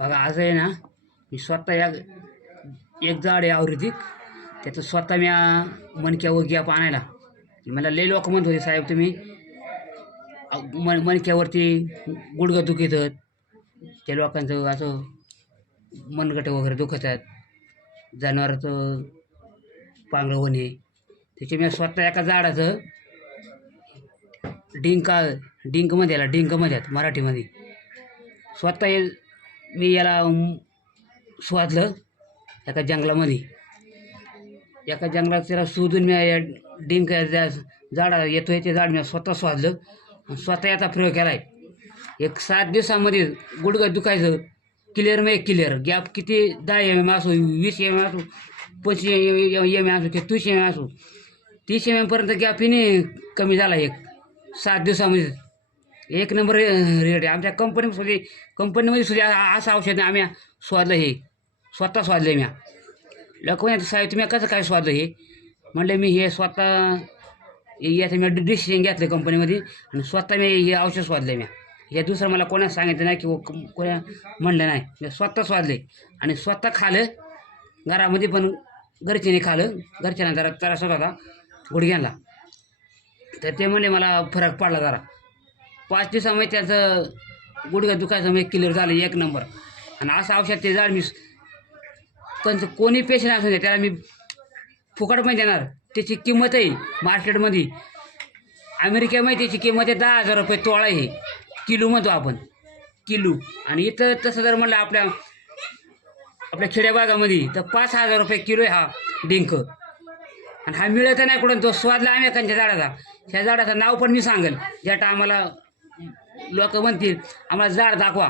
बघा आज आहे ना, मी स्वतः एक झाड आहे आयुर्वेदिक, त्याचं स्वतः मी मणक्यावर गॅप आणायला. मला लय लोक म्हणत होते, साहेब तुम्ही मणक्यावरती गुडघं दुखतात, त्या लोकांचं असं मनगटं वगैरे दुखत आहेत, जनावराचं पांगळं होणे. त्याचे मी स्वतः एका झाडाचं डिंकमध्ये याला डिंकमध्ये आहेत मराठीमध्ये, स्वतः मी याला शोधलं एका जंगलामध्ये. एका जंगलात त्याला शोधून मी या डिंक झाडा येतो ते झाड मी स्वतः शोधलं आणि स्वतः याचा प्रयोग केला आहे. एक 7 दिवसामध्ये गुडघं दुखायचं क्लिअर मग क्लिअर. गॅप किती 10 mm असो, 20 mm असो, 25 mm असो, की 30 mm असो, 30 mm गॅप हिने कमी झाला एक 7 दिवसामध्ये. एक नंबर रेट आहे आमच्या कंपनीमध्ये सुद्धा असं औषध आम्ही शोधलं. हे स्वतः शोधलं मी. लोक म्हणतात साहेब तुम्ही कसं काय शोधलं हे? म्हणलं मी हे स्वतः याचं मी डिसिजन घेतलं कंपनीमध्ये आणि स्वतः मी हे औषध शोधलं. मी हे दुसरं मला कोणाला सांगितलं नाही किंवा कोणा म्हणलं नाही. मी स्वतः शोधले आणि स्वतः खालं. घरामध्ये पण घरच्याने खालं. घरच्यांना जरा त्रास होता गुडघ्यांना, तर ते म्हणले मला फरक पडला जरा. 5 दिवसामध्ये त्याचं गुडघं दुखायचं म्हणजे क्लिअर झालं एक नंबर. आणि असं औषध ते झाड मी कोणी पेशंट असून दे त्याला मी फुकटमध्ये देणार. त्याची किंमत आहे मार्केटमध्ये, अमेरिकेमध्ये त्याची किंमत आहे 10,000 रुपये तोळा आहे. किलो म्हणतो आपण, किलो. आणि इथं तसं जर म्हणलं आपल्या खेड्या भागामध्ये तर 5,000 रुपये किलो आहे हा डिंक. आणि हा मिळत नाही कुठून. तो स्वादला आम्ही एखाद्या झाडाचा, ह्या झाडाचं नाव पण मी सांगेल. ज्या टायमाला लोक म्हणतील आम्हाला झाड दाखवा,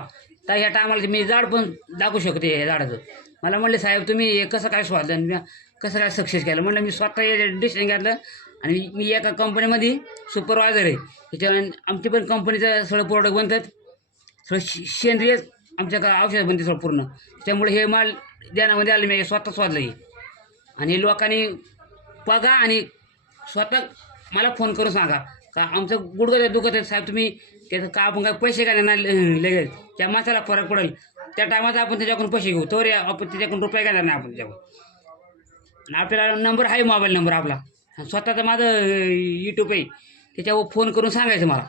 तर ह्या टायमाला मी झाड पण दाखवू शकते या झाडाचं. मला म्हणले साहेब तुम्ही हे कसं काय शोधलं आणि कसं काय सक्सेस केलं? म्हणलं मी स्वतः हे डिसिजन घेतलं आणि मी एका कंपनीमध्ये सुपरवायझर आहे. त्याच्या आमची पण कंपनीचं सगळं प्रोडक्ट बनतात, सगळं सेंद्रिय आमच्या औषध बनते सगळं पूर्ण. त्यामुळे हे माल देण्यामध्ये आलं. मी स्वतः शोधलं हे. आणि हे लोकांनी बघा आणि स्वतः मला फोन करून सांगा का आमचं गुडघं दुखत आहे साहेब, तुम्ही त्याचं का आपण काय पैसे काय नाही लगेच. त्या माणसाला फरक पडेल त्या टायमाचा आपण त्याच्याकडून पैसे घेऊ, तर आपण त्याच्याकडून रुपये घेणार नाही आपण त्याच्याकडून. आणि आपल्याला नंबर आहे, मोबाईल नंबर आपला स्वतःचा माझं यूट्यूब आहे, त्याच्यावर फोन करून सांगायचं मला.